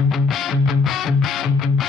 Música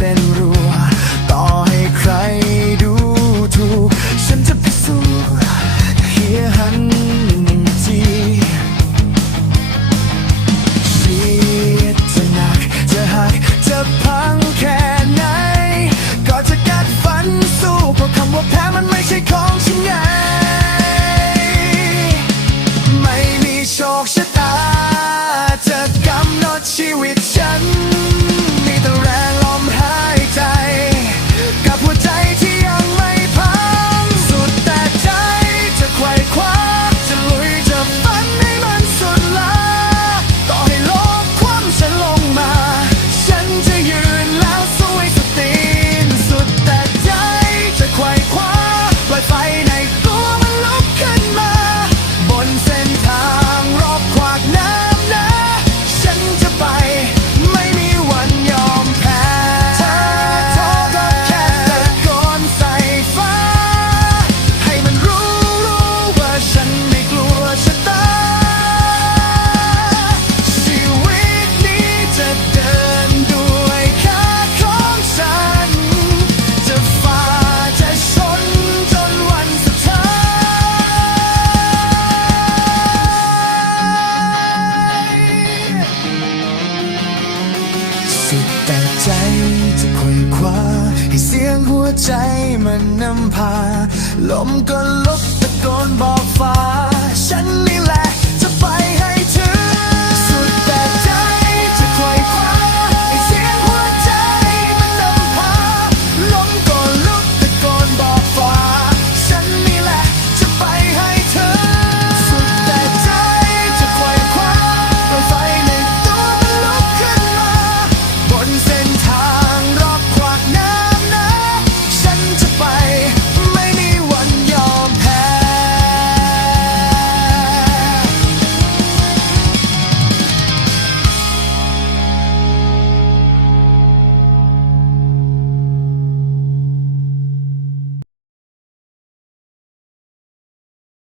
เป็นต่อให้ใครดูถูก ฉันจะไปสู้เฮฮันทีชีดจะหนักจะหักจะพังแค่ไหน ก็จะกัดฟันสู้เพราะคำว่าแพ้มันไม่ใช่ของ สุดแต่ใจจะควยคว้า ให้เสียงหัวใจมันนำพา ลมก็ลบตะโกนบอกฟ้า